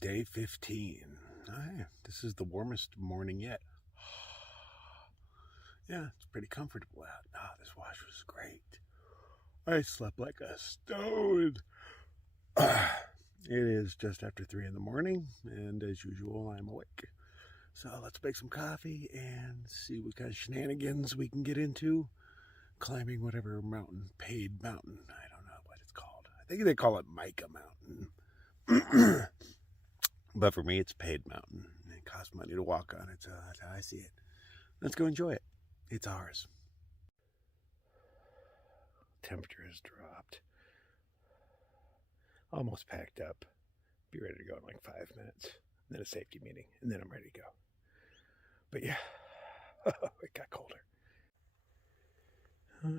Day 15. This is the warmest morning yet. Yeah, it's pretty comfortable out. This wash was great. I slept like a stone. It is just after 3 in the morning, and as usual, I'm awake. So let's make some coffee and see what kind of shenanigans we can get into climbing whatever mountain, paid mountain. I don't know what it's called. I think they call it Mica Mountain. But for me, it's paid mountain. It costs money to walk on it, so that's how I see it. Let's go enjoy it. It's ours. Temperature has dropped. Almost packed up. Be ready to go in like 5 minutes. And then a safety meeting, and then I'm ready to go. But yeah, it got colder.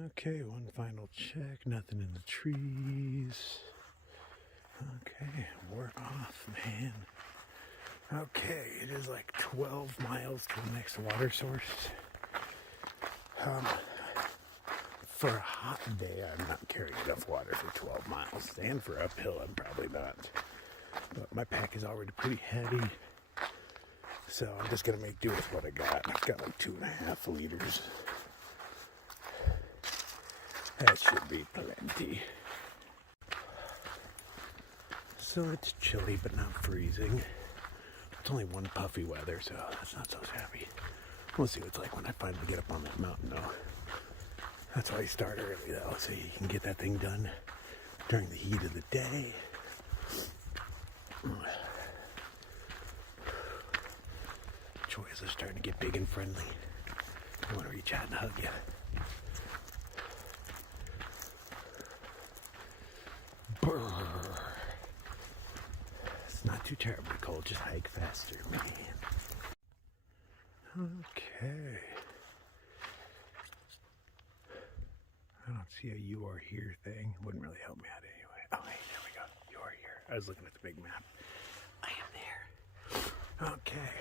Okay, one final check. Nothing in the trees. Okay, we're off, man. Okay, it is like 12 miles to the next water source. For a hot day, I'm not carrying enough water for 12 miles. And for uphill, I'm probably not. But my pack is already pretty heavy. So I'm just going to make do with what I got. I've got like 2.5 liters. That should be plenty. So it's chilly, but not freezing. It's only one puffy weather, so that's not so shabby. We'll see what it's like when I finally get up on that mountain, though. That's why you start early, though, so you can get that thing done during the heat of the day. Choices are starting to get big and friendly. I want to reach out and hug you. Brr. It's not too terribly cold, just hike faster, man. Okay. I don't see a "you are here" thing. Wouldn't really help me out anyway. Oh, hey, there we go. You are here. I was looking at the big map. I am there. Okay.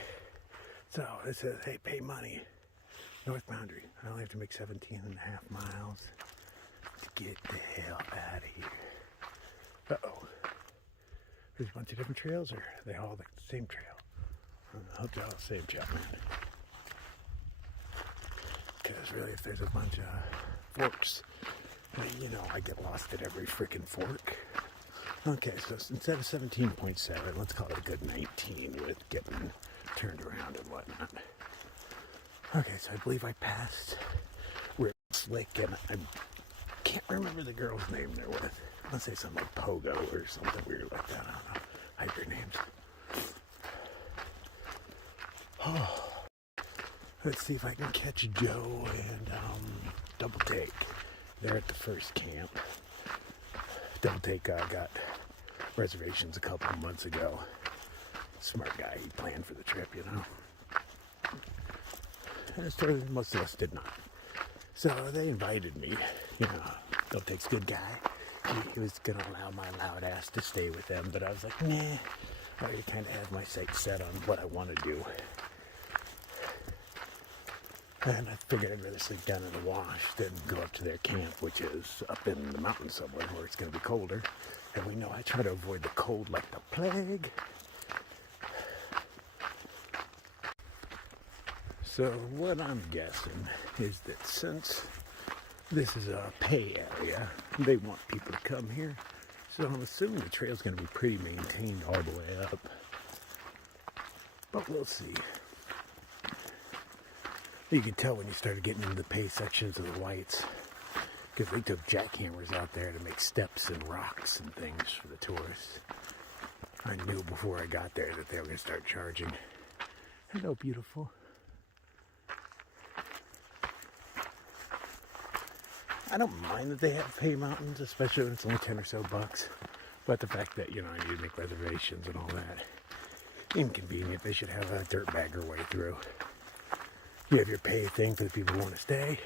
So it says, hey, pay money. North boundary. I only have to make 17.5 miles to get the hell out of here. Uh-oh. There's a bunch of different trails, or are they all the same trail? I hope they're all the same trail, man. Because really, if there's a bunch of forks, I get lost at every freaking fork. Okay, so instead of 17.7, let's call it a good 19 with getting turned around and whatnot. Okay, so I believe I passed Rip Slick, and I can't remember the girl's name they're with. Let's say something like Pogo or something weird like that. I don't know. Hyper names. Oh. Let's see if I can catch Joe and Double Take. They're at the first camp. Double Take got reservations a couple of months ago. Smart guy. He planned for the trip, And most of us did not. So they invited me. Double Take's a good guy. He was going to allow my loud ass to stay with them, but I was like, nah. I already kind of have my sights set on what I want to do. And I figured I'd rather sleep down in the wash than go up to their camp, which is up in the mountain somewhere where it's going to be colder. And we know I try to avoid the cold like the plague. So what I'm guessing is that since this is a pay area, they want people to come here. So I'm assuming the trail's going to be pretty maintained all the way up. But we'll see. You can tell when you started getting into the pay sections of the whites, because they took jackhammers out there to make steps and rocks and things for the tourists. I knew before I got there that they were going to start charging. Hello, beautiful. I don't mind that they have pay mountains, especially when it's only 10 or so bucks. But the fact that, I need to make reservations and all that, inconvenient. They should have a dirtbagger way through. You have your pay thing for the people who want to stay,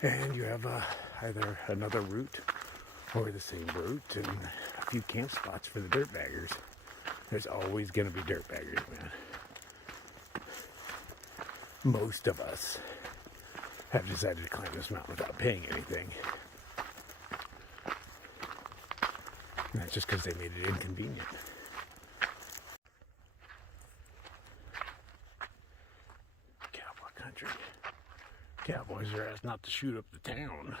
and you have either another route or the same route and a few camp spots for the dirtbaggers. There's always going to be dirtbaggers, man. Most of us have decided to climb this mountain without paying anything. And that's just because they made it inconvenient. Toys R Us not to shoot up the town.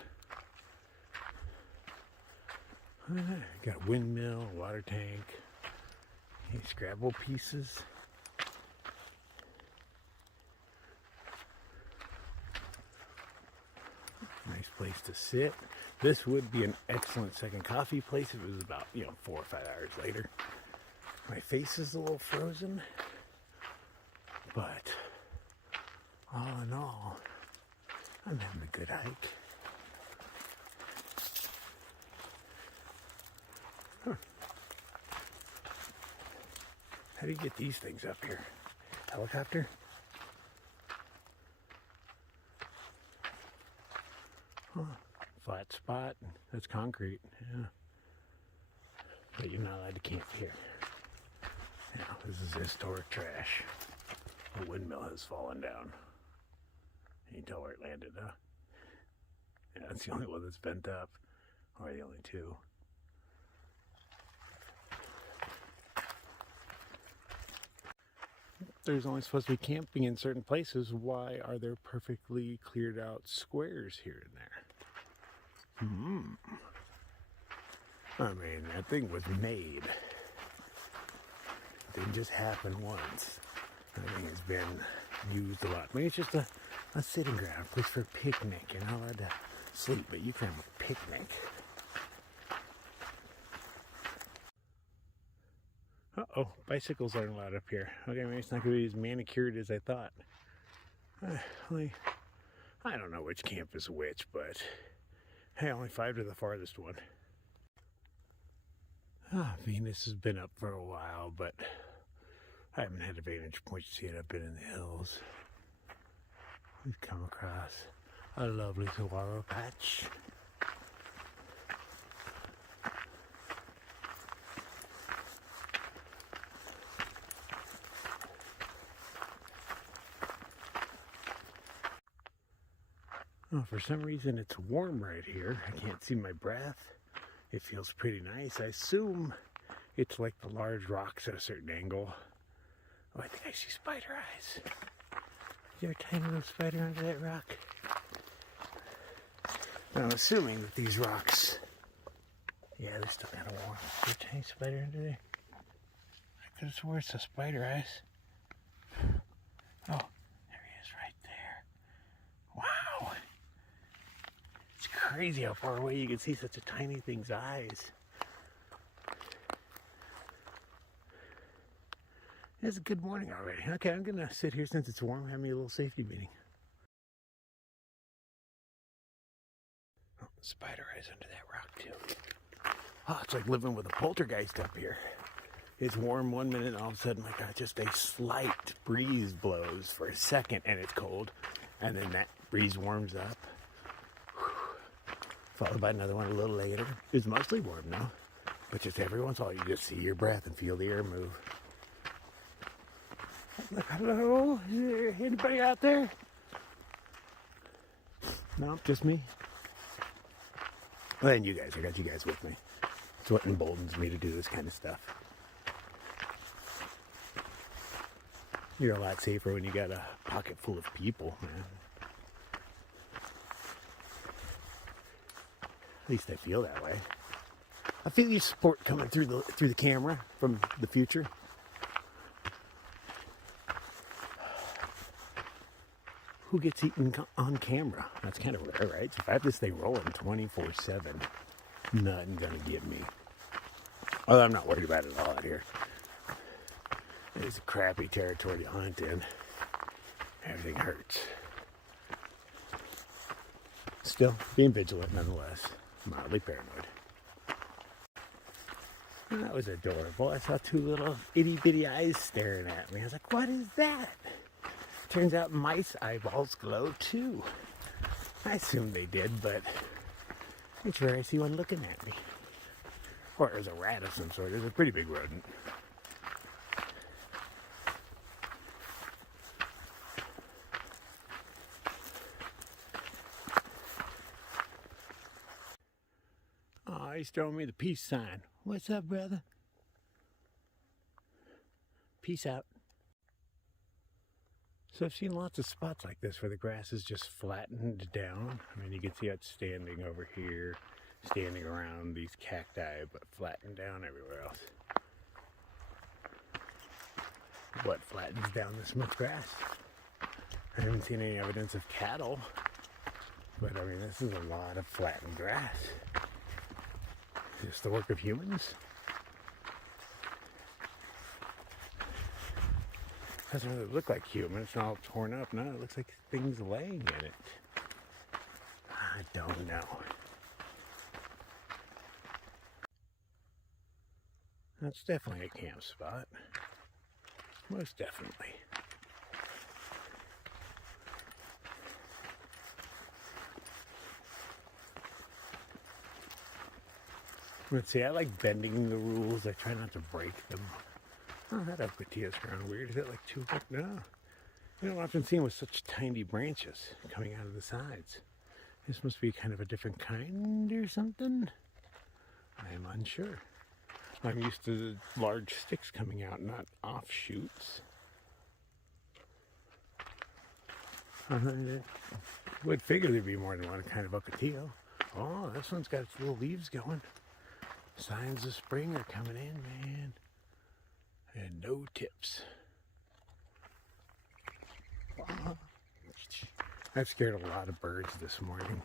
Got a windmill, a water tank, any Scrabble pieces. Nice place to sit. This would be an excellent second coffee place if it was about, 4 or 5 hours later. My face is a little frozen, but all in all, I'm having a good hike. Huh. How do you get these things up here? Helicopter? Huh. Flat spot. That's concrete. Yeah. But you're not allowed to camp here. Now, this is historic trash. The windmill has fallen down. You can tell where it landed, huh? Yeah, that's the only one that's bent up. Or the only two. There's only supposed to be camping in certain places. Why are there perfectly cleared out squares here and there? I mean, that thing was made. It didn't just happen once. I think it's been used a lot. I mean, it's just a sitting ground, a place for a picnic. You're not allowed to sleep, but you can have a picnic. Uh-oh, bicycles aren't allowed up here. Okay, maybe it's not going to be as manicured as I thought. I don't know which camp is which, but hey, only 5 to the farthest one. Venus has been up for a while, but I haven't had a vantage point to see it. I've been in the hills. We've come across a lovely saguaro patch. Oh, for some reason it's warm right here. I can't see my breath. It feels pretty nice. I assume it's like the large rocks at a certain angle. Oh, I think I see spider eyes. Is there a tiny little spider under that rock? I'm assuming that these rocks, yeah, they're still kind of warm. Is there a tiny spider under there? I could have sworn it's a spider eyes. Oh, there he is right there. Wow. It's crazy how far away you can see such a tiny thing's eyes. It's a good morning already. Okay, I'm gonna sit here since it's warm, have me a little safety meeting. Oh, spider eyes under that rock too. Oh, it's like living with a poltergeist up here. It's warm 1 minute and all of a sudden, like just a slight breeze blows for a second and it's cold. And then that breeze warms up. Followed by another one a little later. It's mostly warm now. But just every once in a while you just see your breath and feel the air move. Hello? Is there anybody out there? No, just me. Well, and you guys. I got you guys with me. It's what emboldens me to do this kind of stuff. You're a lot safer when you got a pocket full of people, man. At least I feel that way. I feel your support coming through the camera from the future. Who gets eaten on camera? That's kind of rare, right? So if I have this thing rolling 24/7, nothing gonna get me. Although I'm not worried about it all out here. It's a crappy territory to hunt in. Everything hurts. Still, being vigilant nonetheless. Mildly paranoid. And that was adorable. I saw 2 little itty-bitty eyes staring at me. I was like, what is that? Turns out mice eyeballs glow too. I assumed they did, but it's rare I see one looking at me. Or it was a rat of some sort. It was a pretty big rodent. Oh, he's throwing me the peace sign. What's up, brother? Peace out. So I've seen lots of spots like this where the grass is just flattened down. I mean, you can see it standing over here, standing around these cacti, but flattened down everywhere else. What flattens down this much grass? I haven't seen any evidence of cattle, but I mean, this is a lot of flattened grass. Is this the work of humans? Doesn't really look like human. It's all torn up. No, it looks like things laying in it. I don't know. That's definitely a camp spot. Most definitely. Let's see, I like bending the rules. I try not to break them. Oh, that Ocotillo's ground weird. Is that like too big? No. You don't often see them with such tiny branches coming out of the sides. This must be kind of a different kind or something. I am unsure. I'm used to the large sticks coming out, not offshoots. Would figure there'd be more than one kind of Ocotillo. Oh, this one's got its little leaves going. Signs of spring are coming in, man. And no tips. I've scared a lot of birds this morning.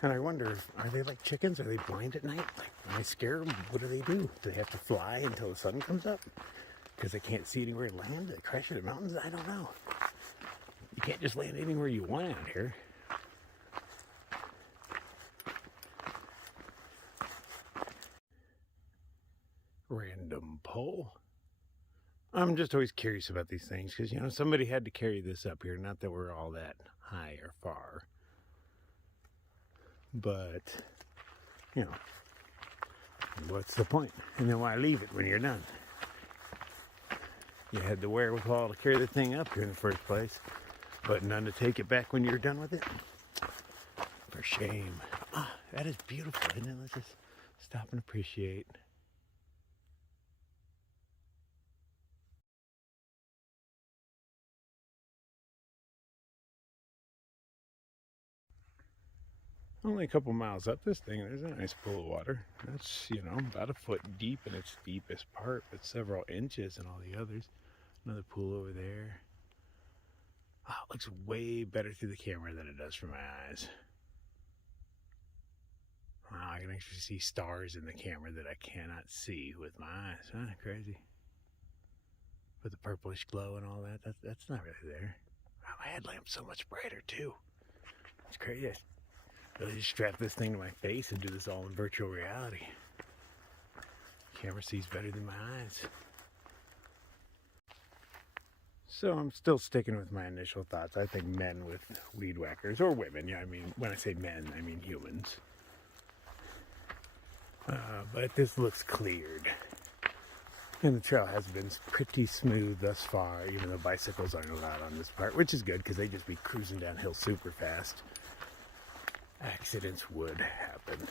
And I wonder, are they like chickens? Are they blind at night? Like, when I scare them, what do? Do they have to fly until the sun comes up? Because they can't see anywhere to land? They crash into mountains? I don't know. You can't just land anywhere you want out here. Random pole. I'm just always curious about these things because, you know, somebody had to carry this up here. Not that we're all that high or far. But, you know, what's the point? And then why leave it when you're done? You had the wherewithal to carry the thing up here in the first place, but none to take it back when you're done with it? For shame. Ah, that is beautiful, isn't it? Let's just stop and appreciate. Only a couple miles up this thing, there's a nice pool of water. That's, you know, about a foot deep in its deepest part, but several inches in all the others. Another pool over there. Oh, it looks way better through the camera than it does from my eyes. Wow, I can actually see stars in the camera that I cannot see with my eyes. Huh? Crazy. With the purplish glow and all that, that's not really there. Wow, my headlamp's so much brighter too. It's crazy. Really just strap this thing to my face and do this all in virtual reality. Camera sees better than my eyes. So I'm still sticking with my initial thoughts. I think men with weed whackers, or women, yeah, I mean, when I say men, I mean humans. But this looks cleared. And the trail has been pretty smooth thus far, even though bicycles aren't allowed on this part, which is good because they just be cruising downhill super fast. Accidents would happen.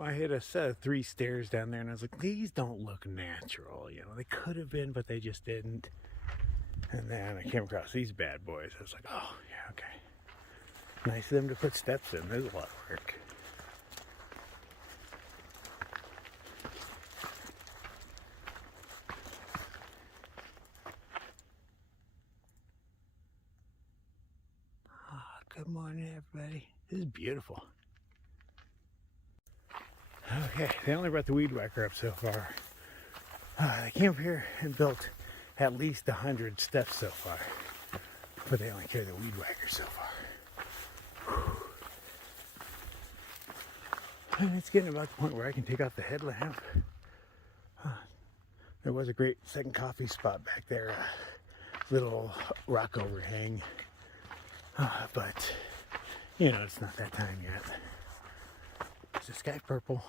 I hit a set of 3 stairs down there and I was like, these don't look natural. You know, they could have been, but they just didn't. And then I came across these bad boys. I was like, oh, yeah, okay. Nice of them to put steps in. There's a lot of work. Good morning, everybody. This is beautiful. Okay, they only brought the weed whacker up so far. They came up here and built at least 100 steps so far, but they only carry the weed whacker so far. Whew. And it's getting about the point where I can take off the headlamp. There was a great second coffee spot back there, little rock overhang. But, you know, it's not that time yet. Is the sky purple?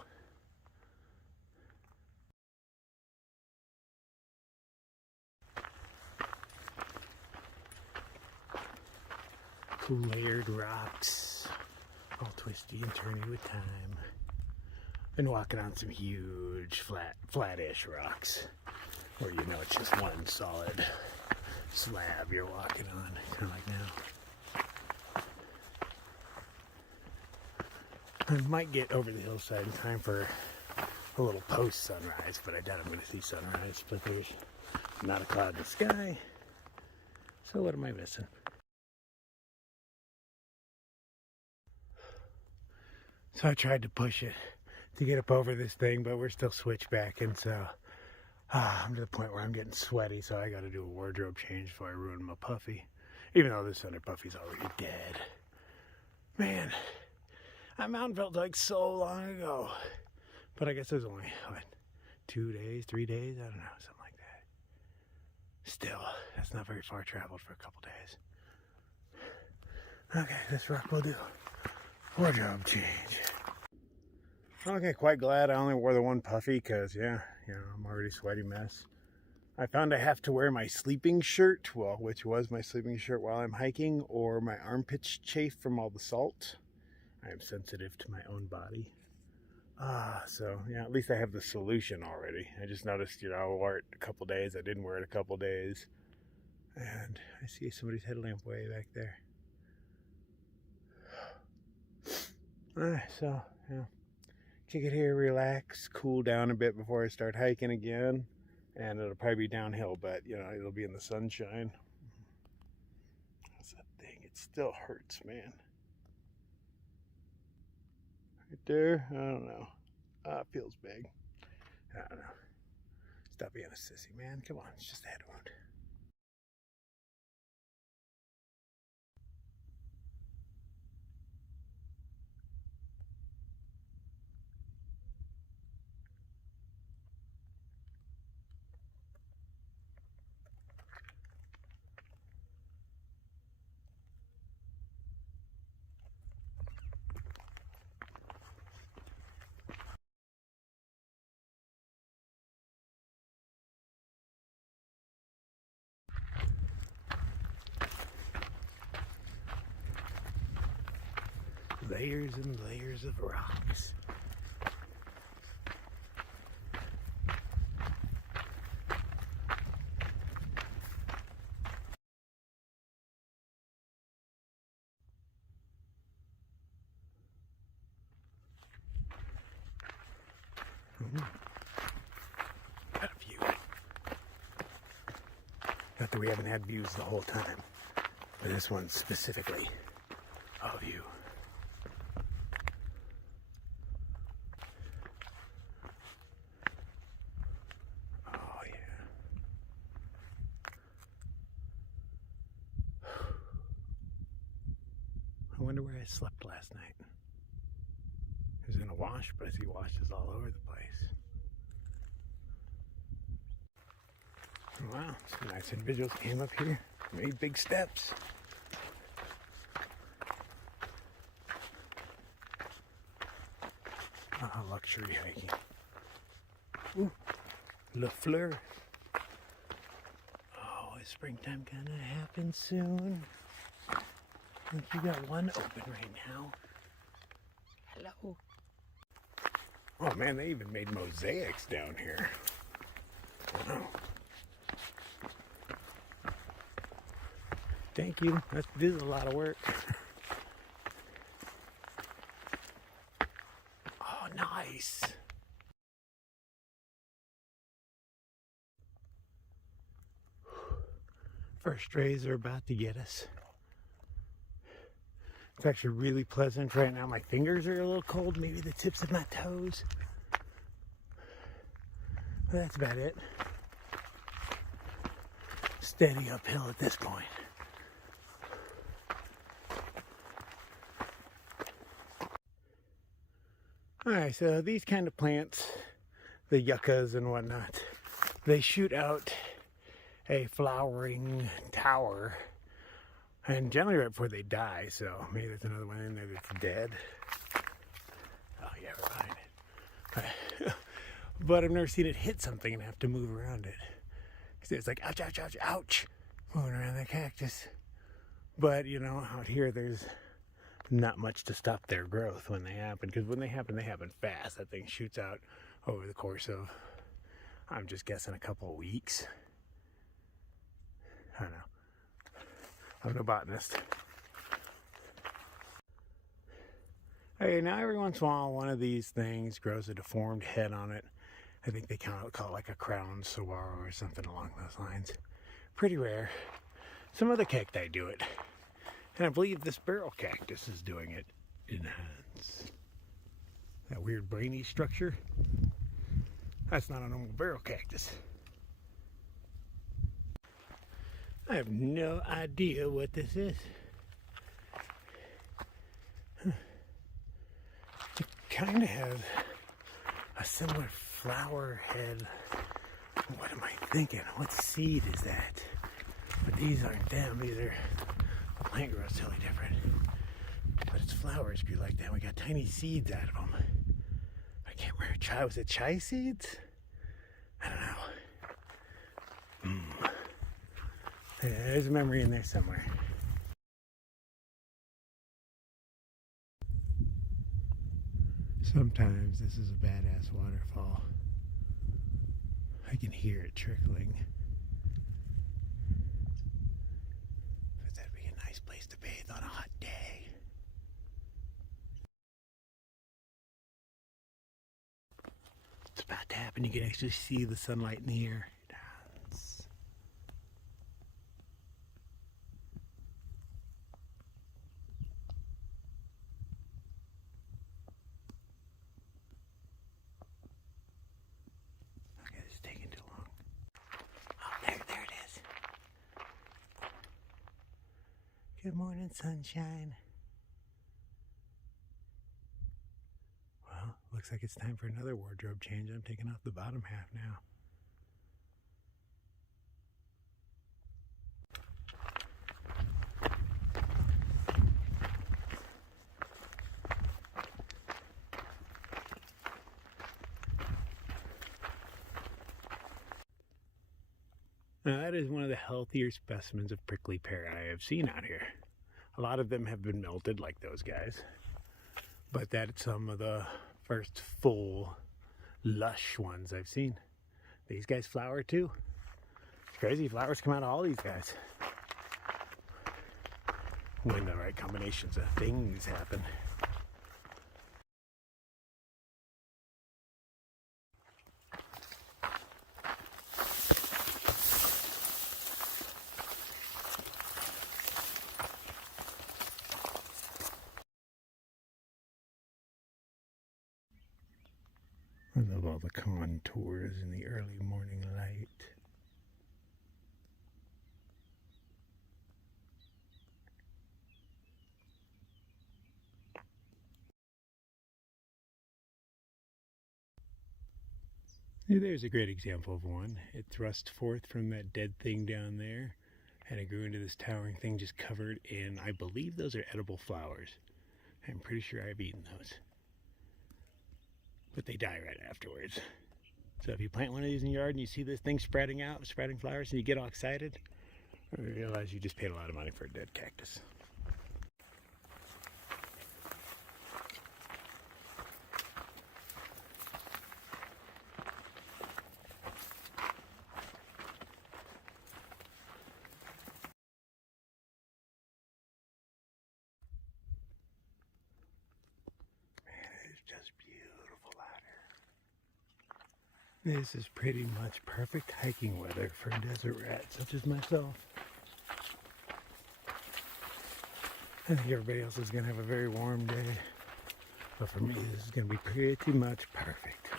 Layered rocks, all twisty and turny with time. Been walking on some huge flat-ish rocks where you know it's just one solid slab you're walking on, kind of like now. I might get over the hillside in time for a little post sunrise, but I doubt I'm going to see sunrise. But there's not a cloud in the sky, so what am I missing? So I tried to push it to get up over this thing, but we're still switchback, and so I'm to the point where I'm getting sweaty, so I got to do a wardrobe change before I ruin my puffy, even though this under puffy's already dead. Man, that mountain felt like so long ago, but I guess it was only, what, 2 days, 3 days? I don't know, something like that. Still, that's not very far traveled for a couple days. Okay, this rock will do. Wardrobe change. Okay, quite glad I only wore the one puffy because, yeah, I'm already a sweaty mess. I found I have to wear my sleeping shirt, well, which was my sleeping shirt while I'm hiking, or my armpits chafe from all the salt. I am sensitive to my own body. So, yeah, at least I have the solution already. I just noticed, I wore it a couple days. I didn't wear it a couple days. And I see somebody's headlamp way back there. So, yeah, kick it here, relax, cool down a bit before I start hiking again. And it'll probably be downhill, but, it'll be in the sunshine. That's that thing. It still hurts, man. Right there? I don't know. It feels big. I don't know. Stop being a sissy, man. Come on, it's just a head wound. Layers and layers of rocks. Got a view. Not that we haven't had views the whole time, but this one specifically, a view. Oh yeah. I wonder where I slept last night. It was in a wash, but I see washes all over the place. Wow, some nice individuals came up here, made big steps. Luxury hiking. Ooh, Le Fleur. Oh, is springtime gonna happen soon? I think you got one open right now. Hello. Oh man, they even made mosaics down here. Wow. Thank you. This is a lot of work. Oh, nice. First rays are about to get us. It's actually really pleasant right now. My fingers are a little cold, maybe the tips of my toes. But that's about it. Steady uphill at this point. Alright, so these kind of plants, the yuccas and whatnot, they shoot out a flowering tower, and generally right before they die, so maybe there's another one in there that's dead. Oh yeah, we're behind it. But I've never seen it hit something and have to move around it. Because it's like, ouch, ouch, ouch, ouch, moving around that cactus. But, out here there's not much to stop their growth when they happen, because when they happen fast. That thing shoots out over the course of, I'm just guessing, a couple of weeks. I don't know. I'm no botanist. Okay, now every once in a while one of these things grows a deformed head on it. I think they call it like a crown saguaro or something along those lines. Pretty rare. Some other cacti do it. And I believe this barrel cactus is doing it. Enhance. That weird brainy structure. That's not a normal barrel cactus. I have no idea what this is. It kind of has a similar flower head. What am I thinking? What seed is that? But these aren't them. These are, the plant grows totally different. But its flowers grew like that. We got tiny seeds out of them. I can't remember. Was it chai seeds? I don't know. There's a memory in there somewhere. Sometimes this is a badass waterfall. I can hear it trickling. But that'd be a nice place to bathe on a hot day. It's about to happen. You can actually see the sunlight in the air. Dance. Okay, this is taking too long. Oh, there it is. Good morning, sunshine. Well, looks like it's time for another wardrobe change. I'm taking off the bottom half now. Now, that is one of the healthier specimens of prickly pear I have seen out here. A lot of them have been melted like those guys, but that's some of the first full, lush ones I've seen. These guys flower too. It's crazy, flowers come out of all these guys when the right combinations of things happen. I love all the contours in the early morning light. There's a great example of one. It thrust forth from that dead thing down there, and it grew into this towering thing just covered in, I believe those are edible flowers. I'm pretty sure I've eaten those. But they die right afterwards. So if you plant one of these in your yard and you see this thing sprouting out, sprouting flowers, and you get all excited, you realize you just paid a lot of money for a dead cactus. Just beautiful out here. This is pretty much perfect hiking weather for a desert rat such as myself. I think everybody else is going to have a very warm day, but for me this is going to be pretty much perfect.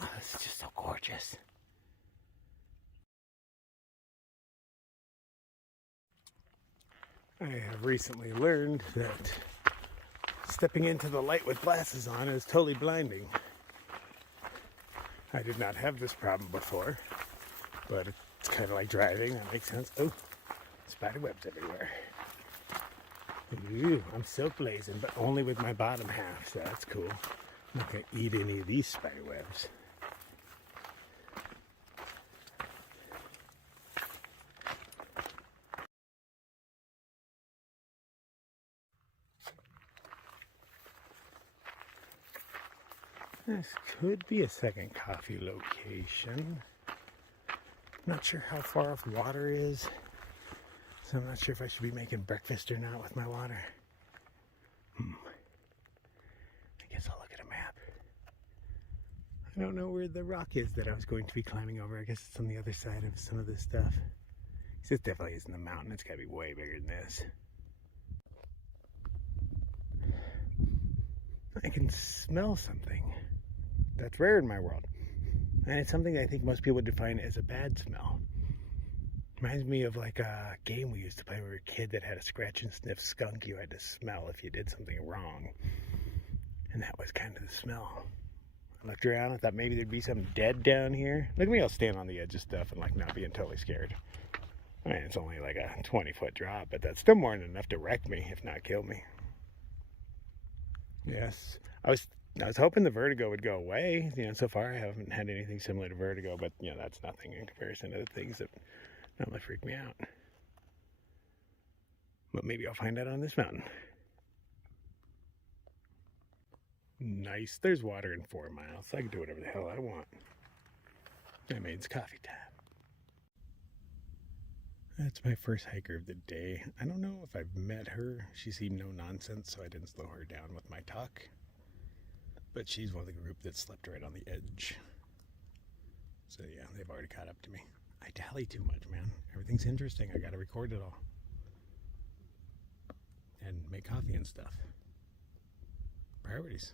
Oh, this is just so gorgeous. I have recently learned that stepping into the light with glasses on is totally blinding. I did not have this problem before, but it's kind of like driving. That makes sense. Oh, spider webs everywhere. Ooh, I'm silk blazing, but only with my bottom half, so that's cool. I'm not going to eat any of these spider webs. This could be a second coffee location. Not sure how far off water is, so I'm not sure if I should be making breakfast or not with my water. I guess I'll look at a map. I don't know where the rock is that I was going to be climbing over. I guess it's on the other side of some of this stuff. This definitely isn't the mountain. It's gotta be way bigger than this. I can smell something that's rare in my world. And it's something I think most people would define as a bad smell. Reminds me of like a game we used to play when we were a kid that had a scratch and sniff skunk you had to smell if you did something wrong. And that was kind of the smell. I looked around, I thought maybe there'd be something dead down here. Look at me, I'll stand on the edge of stuff and like not being totally scared. I mean, it's only like a 20-foot drop, but that's still more than enough to wreck me, if not kill me. Yes, I was hoping the vertigo would go away. You know, so far I haven't had anything similar to vertigo, but you know, that's nothing in comparison to the things that normally freak me out. But maybe I'll find out on this mountain. Nice, there's water in 4 miles. I can do whatever the hell I want. I mean, it's coffee time. That's my first hiker of the day. I don't know if I've met her. She seemed no nonsense, so I didn't slow her down with my talk. But she's one of the group that slept right on the edge. So yeah, they've already caught up to me. I tally too much, man. Everything's interesting. I gotta record it all. And make coffee and stuff. Priorities.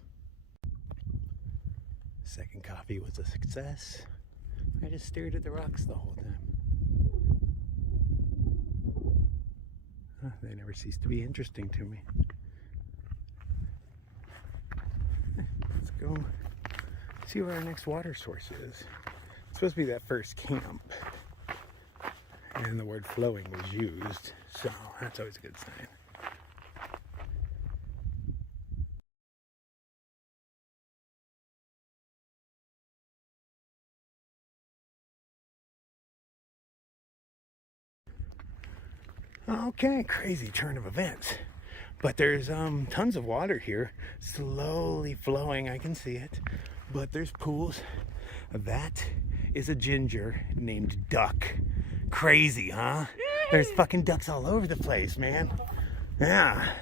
Second coffee was a success. I just stared at the rocks the whole time. They never cease to be interesting to me. Let's go see where our next water source is. It's supposed to be that first camp. And the word flowing was used, so that's always a good sign. Okay, crazy turn of events. But there's tons of water here, slowly flowing. I can see it. But there's pools. That is a ginger named Duck. Crazy, huh? There's fucking ducks all over the place, man. Yeah.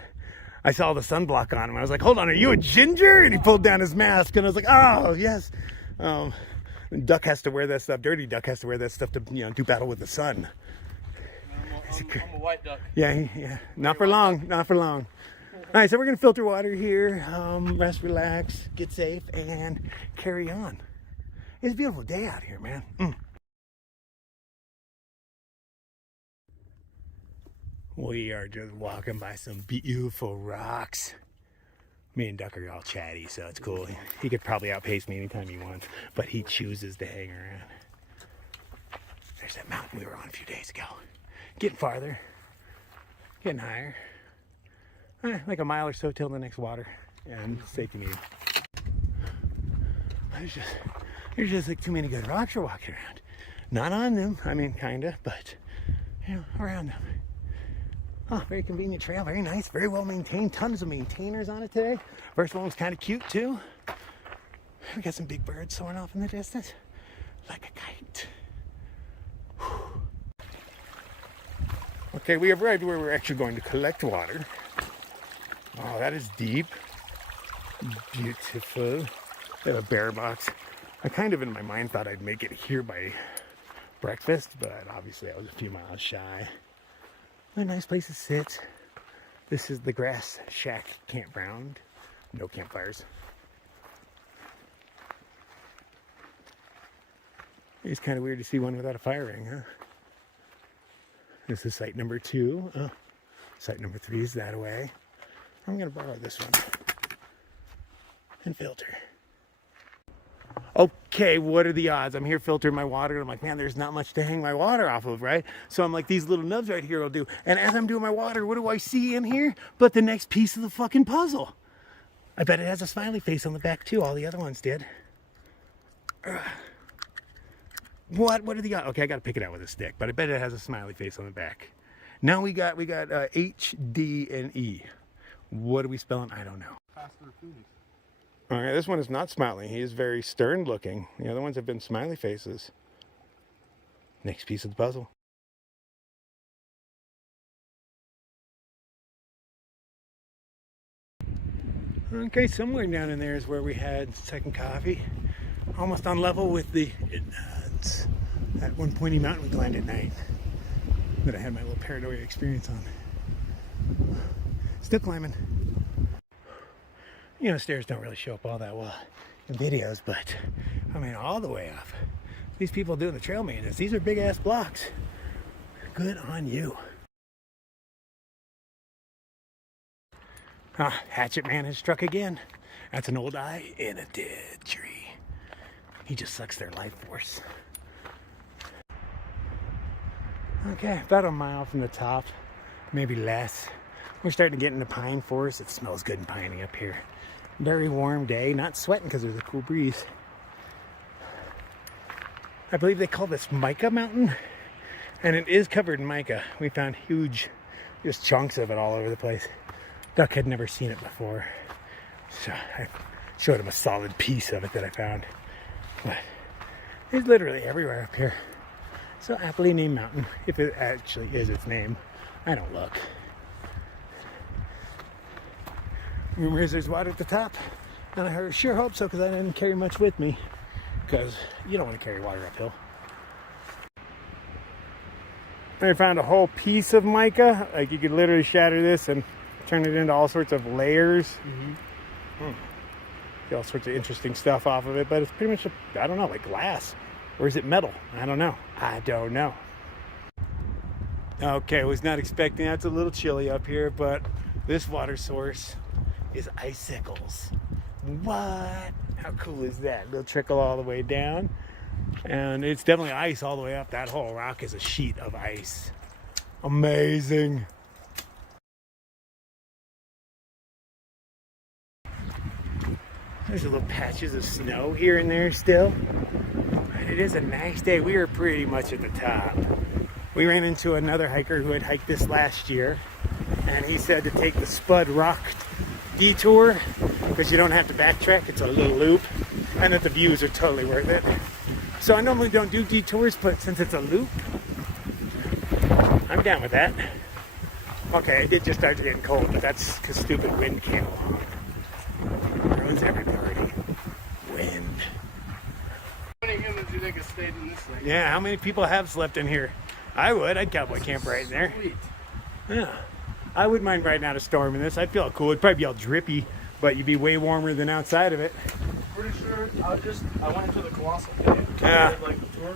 I saw the sunblock on him. I was like, hold on, are you a ginger? And he pulled down his mask, and I was like, oh, yes. Duck has to wear that stuff. Dirty Duck has to wear that stuff to, you know, do battle with the sun. I'm a white duck. Yeah. Not for long. Not for long. All right, so we're going to filter water here, rest, relax, get safe, and carry on. It's a beautiful day out here, man. We are just walking by some beautiful rocks. Me and Duck are all chatty, so it's cool. He could probably outpace me anytime he wants, but he chooses to hang around. There's that mountain we were on a few days ago. Getting farther, getting higher. Like a mile or so till the next water and safety meeting. There's just like too many good rocks you're walking around. Not on them, I mean kinda, but you know, around them. Oh, very convenient trail, very nice, very well maintained. Tons of maintainers on it today. First one was kind of cute too. We got some big birds soaring off in the distance, like a kite. Okay, we arrived where we're actually going to collect water. Oh, that is deep. Beautiful. They have a bear box. I kind of in my mind thought I'd make it here by breakfast, but obviously I was a few miles shy. A nice place to sit. This is the Grass Shack campground. No campfires. It's kind of weird to see one without a fire ring, huh? This is site number 2. Oh, site number 3 is that way. I'm going to borrow this one and filter. Okay, what are the odds? I'm here filtering my water. And I'm like, man, there's not much to hang my water off of, right? So I'm like, these little nubs right here will do. And as I'm doing my water, what do I see in here? But the next piece of the fucking puzzle. I bet it has a smiley face on the back too. All the other ones did. What are the odds? Okay, I got to pick it out with a stick, but I bet it has a smiley face on the back. Now we got H, D, and E. What are we spelling? I don't know. All right, this one is not smiling. He is very stern looking. The other ones have been smiley faces. Next piece of the puzzle. Okay, somewhere down in there is where we had second coffee. Almost on level with the that one pointy mountain we climbed at night that I had my little paranoia experience on. Still climbing. Stairs don't really show up all that well in videos, but I mean, all the way up. These people doing the trail maintenance, these are big ass blocks. Good on you. Hatchet Man has struck again. That's an old eye in a dead tree. He just sucks their life force. Okay, about a mile from the top, maybe less. We're starting to get into pine forest. It smells good and piney up here. Very warm day, not sweating because there's a cool breeze. I believe they call this Mica Mountain, and it is covered in mica. We found huge, just chunks of it all over the place. Duck had never seen it before, so I showed him a solid piece of it that I found. But it's literally everywhere up here. So aptly named mountain, if it actually is its name. I don't look. Rumor is there's water at the top, and I sure hope so because I didn't carry much with me, because you don't want to carry water uphill. I found a whole piece of mica. Like, you could literally shatter this and turn it into all sorts of layers. Get all sorts of interesting stuff off of it, but it's pretty much, I don't know, like glass. Or is it metal? I don't know. Okay, I was not expecting that. It's a little chilly up here, but this water source is icicles. What? How cool is that? They'll trickle all the way down, and it's definitely ice all the way up. That whole rock is a sheet of ice. Amazing. There's little patches of snow here and there still. And it is a nice day. We are pretty much at the top. We ran into another hiker who had hiked this last year, and he said to take the Spud Rock detour because you don't have to backtrack. It's a little loop, and that the views are totally worth it. So I normally don't do detours, but since it's a loop, I'm down with that. Okay, it did just start getting cold, but that's because stupid wind came along. Ruins every party. Wind. How many humans do you think have stayed in this thing? Yeah, how many people have slept in here? I would. I'd cowboy camp right in there. Sweet. Yeah. I wouldn't mind riding out a storm in this. I'd feel cool. It'd probably be all drippy, but you'd be way warmer than outside of it. Pretty sure I went into the Colossal Cave. Yeah.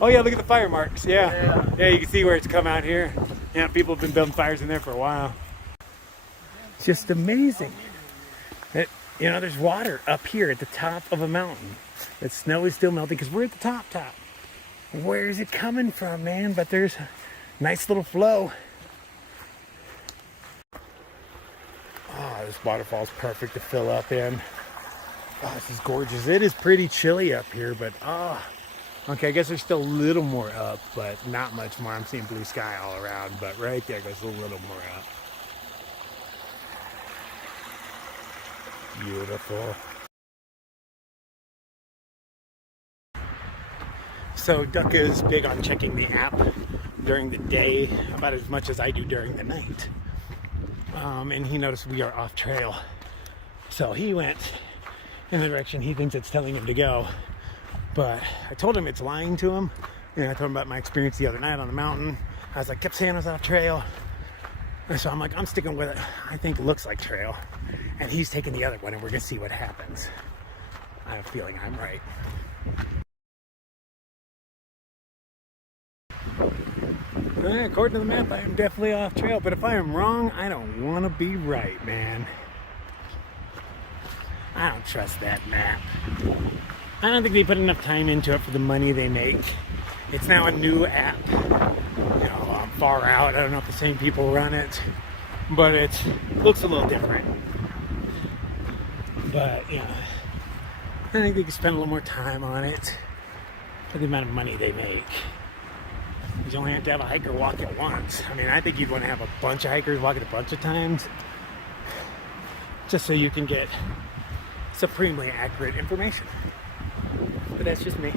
Oh yeah, look at the fire marks. Yeah. Yeah, you can see where it's come out here. Yeah, people have been building fires in there for a while. It's just amazing. There's water up here at the top of a mountain. The snow is still melting because we're at the top. Where is it coming from, man? But there's a nice little flow. Oh, this waterfall is perfect to fill up in. Oh, this is gorgeous. It is pretty chilly up here, but okay, I guess there's still a little more up, but not much more. I'm seeing blue sky all around, but right there goes a little more up. Beautiful. So Duck is big on checking the app during the day about as much as I do during the night. And he noticed we are off trail. So he went in the direction he thinks it's telling him to go. But I told him it's lying to him. I told him about my experience the other night on the mountain. I was like, kept saying I was off trail. And so I'm like, I'm sticking with it. I think it looks like trail. And he's taking the other one, and we're going to see what happens. I have a feeling I'm right. According to the map, I am definitely off trail. But if I am wrong, I don't want to be right, man. I don't trust that map. I don't think they put enough time into it for the money they make. It's now a new app. I'm far out. I don't know if the same people run it. But it looks a little different. But, I think they could spend a little more time on it for the amount of money they make. You only have to have a hiker walk it once. I mean, I think you'd want to have a bunch of hikers walk it a bunch of times just so you can get supremely accurate information. But that's just me.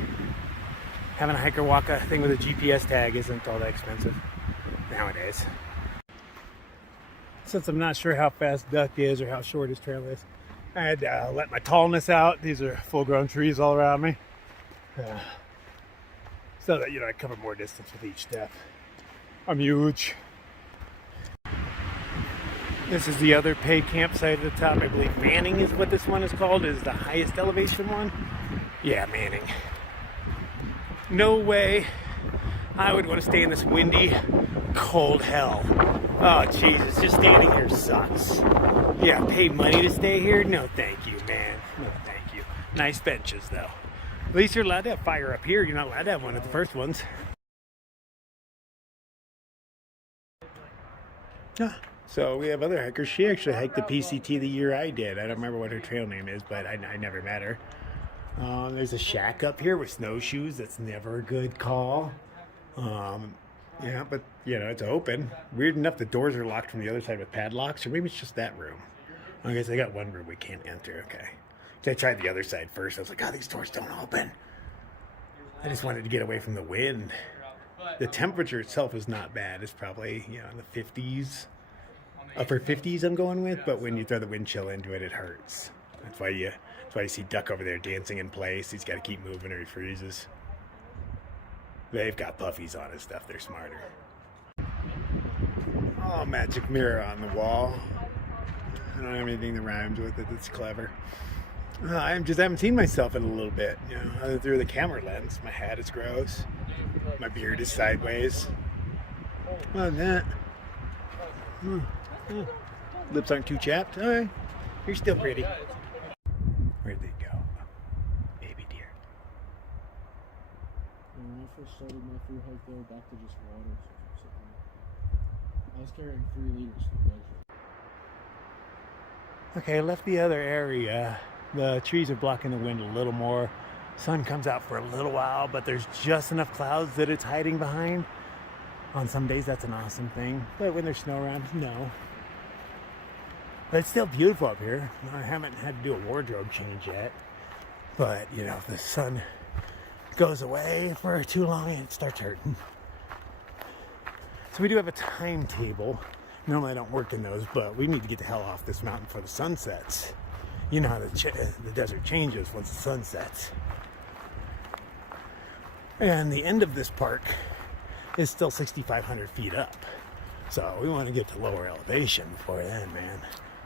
Having a hiker walk a thing with a GPS tag isn't all that expensive nowadays. Since I'm not sure how fast Duck is or how short his trail is, I had to let my tallness out. These are full-grown trees all around me. So that, I cover more distance with each step. I'm huge. This is the other paid campsite at the top. I believe Manning is what this one is called. It is the highest elevation one. Yeah, Manning. No way I would want to stay in this windy, cold hell. Oh, Jesus, just standing here sucks. Yeah, pay money to stay here? No, thank you, man. No, thank you. Nice benches, though. At least you're allowed to have fire up here. You're not allowed to have one of the first ones. So we have other hikers. She actually hiked the PCT the year I did. I don't remember what her trail name is, but I never met her. There's a shack up here with snowshoes. That's never a good call. Yeah, but, it's open. Weird enough, the doors are locked from the other side with padlocks, or maybe it's just that room. I guess I got one room we can't enter. Okay. So I tried the other side first. I was like, God, these doors don't open. I just wanted to get away from the wind. The temperature itself is not bad. It's probably, in the 50s. Upper 50s I'm going with, but when you throw the wind chill into it, it hurts. That's why you see Duck over there dancing in place. He's got to keep moving or he freezes. They've got puffies on and stuff. They're smarter. Oh, magic mirror on the wall. I don't have anything that rhymes with it that's clever. I haven't seen myself in a little bit. Other through the camera lens. My hat is gross. My beard is sideways. Other than that. Lips aren't too chapped. All right. You're still pretty. Where'd they go? Baby deer. When I first started my free hike there, back to just water. I was carrying 3 liters to go. Okay, I left the other area. The trees are blocking the wind a little more. Sun comes out for a little while, but there's just enough clouds that it's hiding behind. On some days, that's an awesome thing. But when there's snow around, no. But it's still beautiful up here. I haven't had to do a wardrobe change yet. But, if the sun goes away for too long, it starts hurting. So we do have a timetable. Normally I don't work in those, but we need to get the hell off this mountain before the sun sets. You know how the desert changes once the sun sets. And the end of this park is still 6,500 feet up. So we want to get to lower elevation before then, man.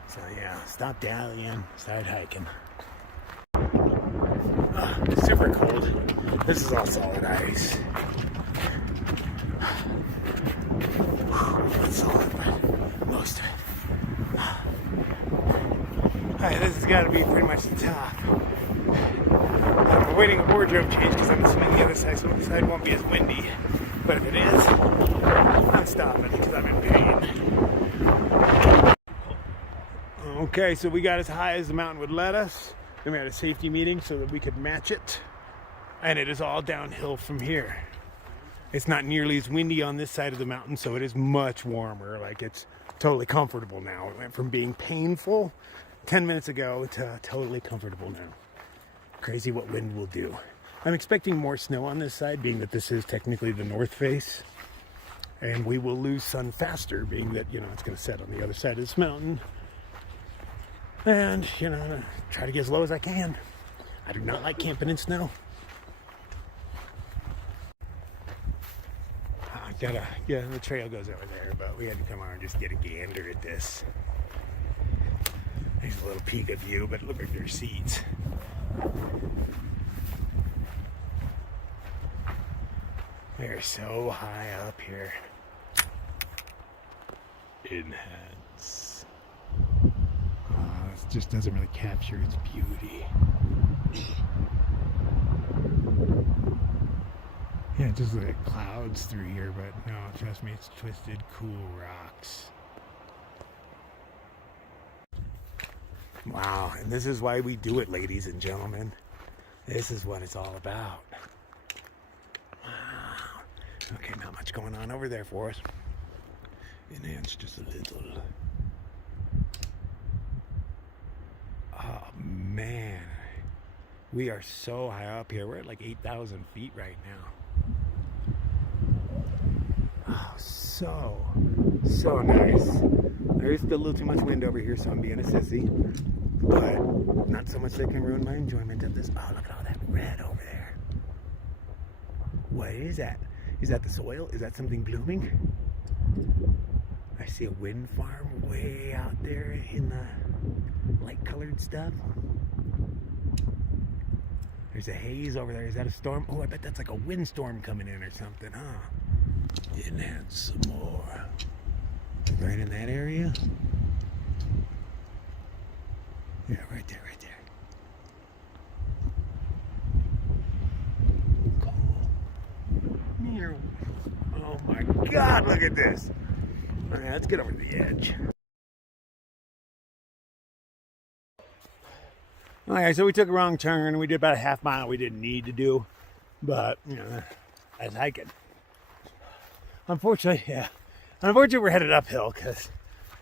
So yeah, stop dallying, start hiking. Super cold. This is all solid ice. It's solid, but most of it. Alright, this has got to be pretty much the top. I'm awaiting a wardrobe change because I'm assuming the other side won't be as windy. But if it is, I'm stopping because I'm in pain. Okay, so we got as high as the mountain would let us. Then we had a safety meeting so that we could match it. And it is all downhill from here. It's not nearly as windy on this side of the mountain, so it is much warmer. Like, it's totally comfortable now. It went from being painful 10 minutes ago to totally comfortable now. Crazy what wind will do. I'm expecting more snow on this side, being that this is technically the north face. And we will lose sun faster, being that, it's going to set on the other side of this mountain. And, I'm going to try to get as low as I can. I do not like camping in snow. The trail goes over there, but we had to come on and just get a gander at this. There's a little peek of view, but look at their seats. They're so high up here. Enhance. It just doesn't really capture its beauty. Yeah, just like clouds through here, but no, trust me, it's twisted, cool rocks. Wow, and this is why we do it, ladies and gentlemen. This is what it's all about. Wow. Okay, not much going on over there for us. Enhance just a little. Oh, man. We are so high up here. We're at like 8,000 feet right now. Oh, so nice. There's still a little too much wind over here, so I'm being a sissy. But not so much that can ruin my enjoyment of this. Oh, look at all that red over there. What is that? Is that the soil? Is that something blooming? I see a wind farm way out there in the light colored stuff. There's a haze over there. Is that a storm? Oh, I bet that's like a windstorm coming in or something, huh? Enhance some more. Right in that area? Yeah, right there, right there. Cool. Oh my God, look at this. All right, let's get over to the edge. All right, so we took a wrong turn. We did about a half mile we didn't need to do, but, you know, that's hiking. Unfortunately, we're headed uphill because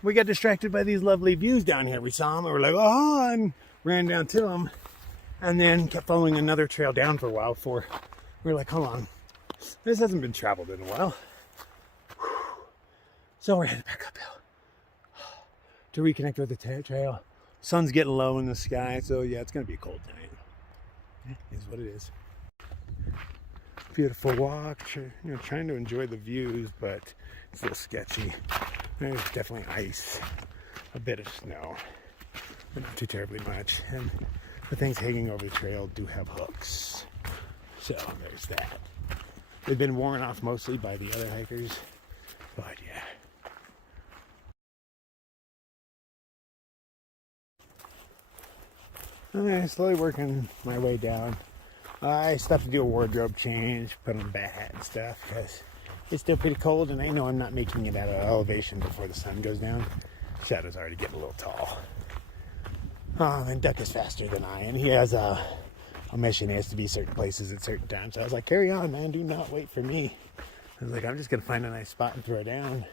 we got distracted by these lovely views down here. We saw them and we're like, oh, and ran down to them and then kept following another trail down for a while before we were like, hold on, this hasn't been traveled in a while. So we're headed back uphill to reconnect with the trail. Sun's getting low in the sky, so yeah, it's gonna be a cold night. It is what it is. Beautiful walk, trying to enjoy the views, but it's a little sketchy. There's definitely ice, a bit of snow, but not too terribly much. And the things hanging over the trail do have hooks, so there's that. They've been worn off mostly by the other hikers, but yeah. I'm slowly working my way down. I stopped to do a wardrobe change, put on a bad hat and stuff, because it's still pretty cold, and I know I'm not making it out of elevation before the sun goes down. Shadow's already getting a little tall. And Duck is faster than I, and he has a mission. He has to be certain places at certain times. So I was like, carry on, man, do not wait for me. I was like, I'm just going to find a nice spot and throw down.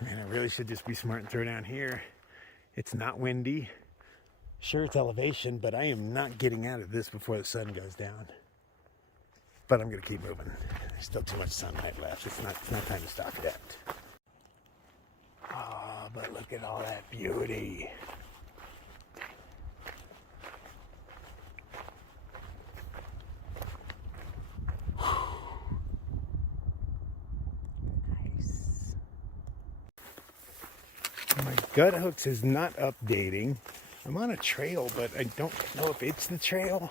And I really should just be smart and throw down here. It's not windy. Sure, it's elevation, but I am not getting out of this before the sun goes down. But I'm going to keep moving. There's still too much sunlight left. It's not time to stop yet. Oh, but look at all that beauty. Nice. My gut hooks is not updating. I'm on a trail, but I don't know if it's the trail.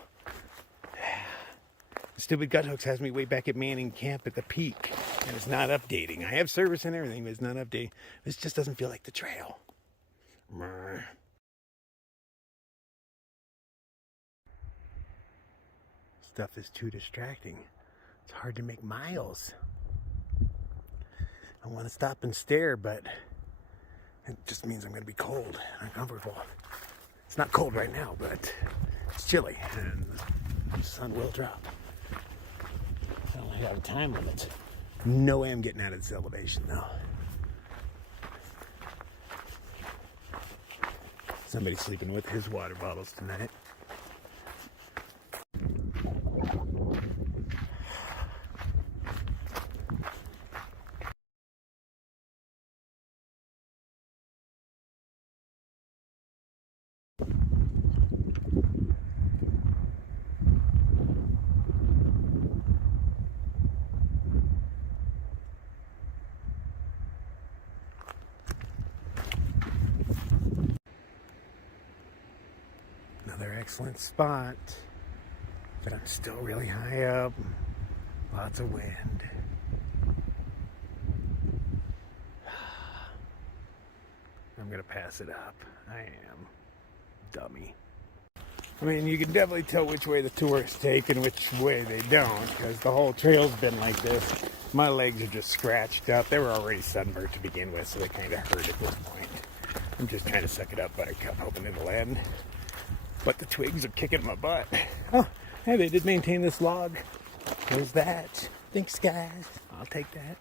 The stupid gut hooks has me way back at Manning Camp at the peak, and it's not updating. I have service and everything, but it's not updating. This just doesn't feel like the trail. Stuff is too distracting. It's hard to make miles. I want to stop and stare, but it just means I'm going to be cold and uncomfortable. It's not cold right now, but it's chilly, and the sun will drop. I don't have a time limit. No way I'm getting out of this elevation, though. Somebody's sleeping with his water bottles tonight. Another excellent spot, but I'm still really high up. Lots of wind. I'm gonna pass it up. I am. Dummy. I mean, you can definitely tell which way the tourists take and which way they don't, because the whole trail's been like this. My legs are just scratched up. They were already sunburned to begin with, so they kind of hurt at this point. I'm just trying to suck it up, Buttercup, hoping it'll end. But the twigs are kicking my butt. Oh, hey, they did maintain this log. There's that. Thanks, guys. I'll take that.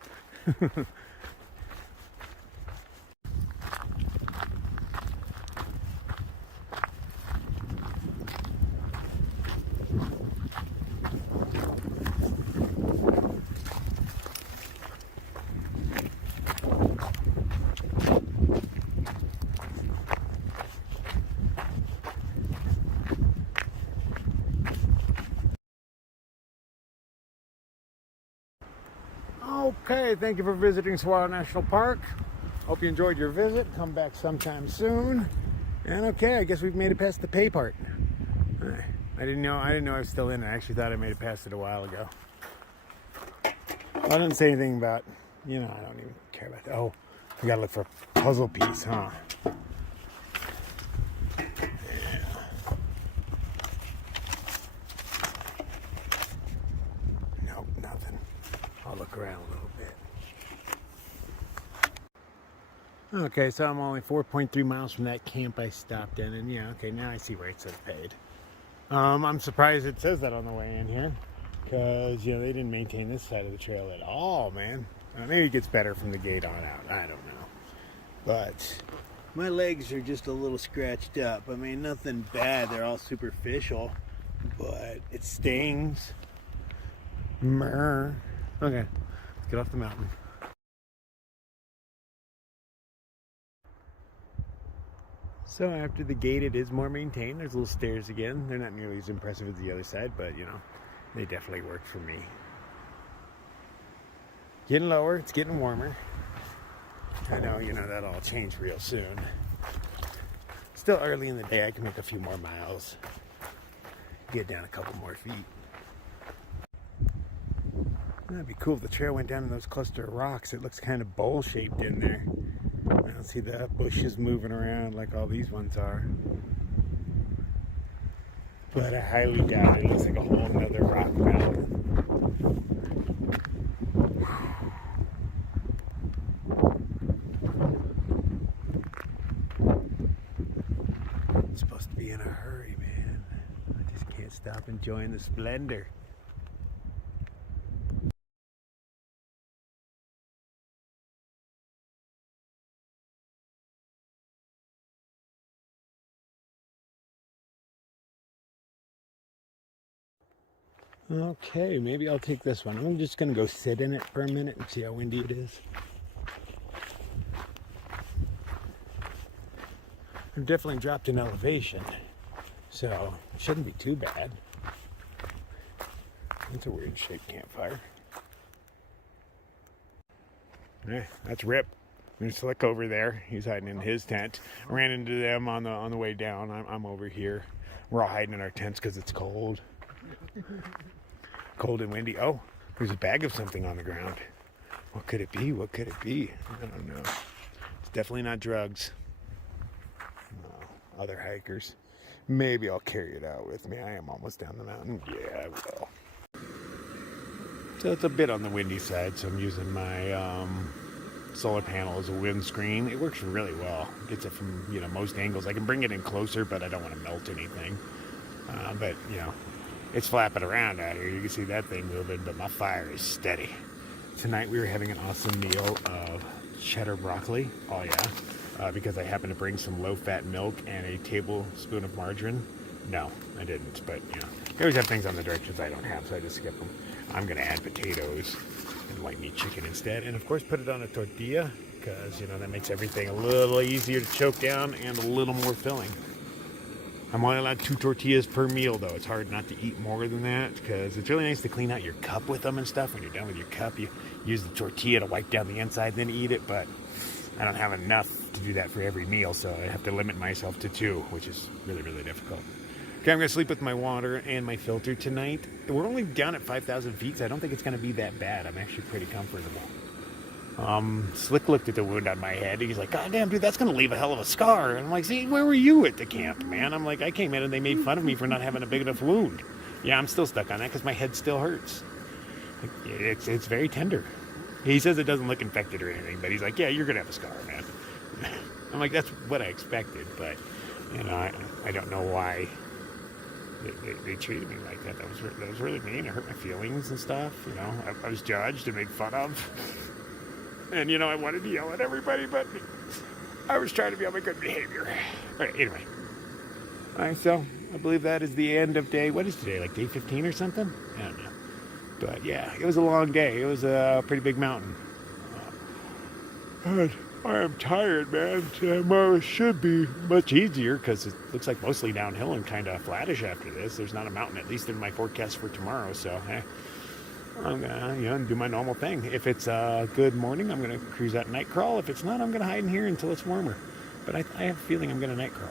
Okay, thank you for visiting Saguaro National Park. Hope you enjoyed your visit. Come back sometime soon. And okay, I guess we've made it past the pay part. I didn't know I was still in it. I actually thought I made it past it a while ago. I didn't say anything about, I don't even care about that. Oh, we gotta look for a puzzle piece, huh? Yeah. Nope, nothing. I'll look around a little bit. Okay, so I'm only 4.3 miles from that camp I stopped in, and yeah, okay, now I see where it says paid. I'm surprised it says that on the way in here, because, they didn't maintain this side of the trail at all, man. Maybe it gets better from the gate on out. I don't know. But my legs are just a little scratched up. I mean, nothing bad. They're all superficial, but it stings. Okay, let's get off the mountain. So after the gate, it is more maintained. There's little stairs again. They're not nearly as impressive as the other side, but, they definitely work for me. Getting lower, it's getting warmer. I know, that'll all change real soon. Still early in the day, I can make a few more miles. Get down a couple more feet. That'd be cool if the trail went down in those cluster of rocks. It looks kind of bowl-shaped in there. I don't see the bushes moving around like all these ones are. But I highly doubt it. It looks like a whole nother rock mountain. I'm supposed to be in a hurry, man. I just can't stop enjoying the splendor. Okay, maybe I'll take this one. I'm just going to go sit in it for a minute and see how windy it is. I've definitely dropped in elevation, so it shouldn't be too bad. That's a weird shaped campfire. That's Rip. There's Slick over there. He's hiding in his tent. I ran into them on the way down. I'm over here. We're all hiding in our tents because it's cold. Cold and windy. Oh, there's a bag of something on the ground. What could it be? What could it be? I don't know. It's definitely not drugs. No, other hikers. Maybe I'll carry it out with me. I am almost down the mountain. Yeah, I will. So it's a bit on the windy side, so I'm using my solar panel as a windscreen. It works really well. It gets it from, most angles. I can bring it in closer, but I don't want to melt anything. But, it's flapping around out here. You can see that thing moving, but my fire is steady. Tonight we were having an awesome meal of cheddar broccoli. Oh yeah, because I happened to bring some low-fat milk and a tablespoon of margarine. No, I didn't, but you always have things on the directions I don't have, so I just skip them. I'm gonna add potatoes and white meat chicken instead, and of course put it on a tortilla because that makes everything a little easier to choke down and a little more filling. I'm only allowed 2 tortillas per meal, though. It's hard not to eat more than that because it's really nice to clean out your cup with them and stuff. When you're done with your cup, you use the tortilla to wipe down the inside, then eat it. But I don't have enough to do that for every meal, so I have to limit myself to 2, which is really, really difficult. Okay, I'm going to sleep with my water and my filter tonight. We're only down at 5,000 feet, so I don't think it's going to be that bad. I'm actually pretty comfortable. Slick looked at the wound on my head. He's like, God damn, dude, that's going to leave a hell of a scar. And I'm like, see, where were you at the camp, man? I'm like, I came in and they made fun of me for not having a big enough wound. Yeah, I'm still stuck on that because my head still hurts. It's very tender. He says it doesn't look infected or anything, but he's like, yeah, you're going to have a scar, man. I'm like, that's what I expected, but, I don't know why they treated me like that. That was really mean. It hurt my feelings and stuff, I was judged and made fun of. And, I wanted to yell at everybody, but I was trying to be on my good behavior. All right, anyway. All right, so I believe that is the end of day, what is today, like day 15 or something? I don't know. But, yeah, it was a long day. It was a pretty big mountain. And I am tired, man. Tomorrow should be much easier because it looks like mostly downhill and kind of flattish after this. There's not a mountain, at least in my forecast for tomorrow, so I'm gonna, do my normal thing. If it's a good morning, I'm gonna cruise out night crawl. If it's not, I'm gonna hide in here until it's warmer. But I have a feeling I'm gonna night crawl.